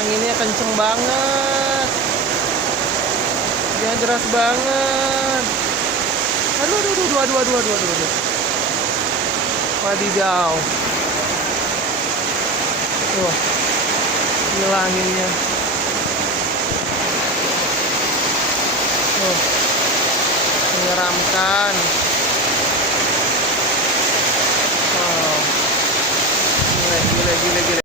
Anginnya kenceng banget. Ya deras banget. Aduh, aduh, aduh, aduh, aduh, aduh, aduh, aduh. Wadidaw. Tuh, gila anginnya. Tuh, menyeramkan. Wow. Gila, gila, gila, gila.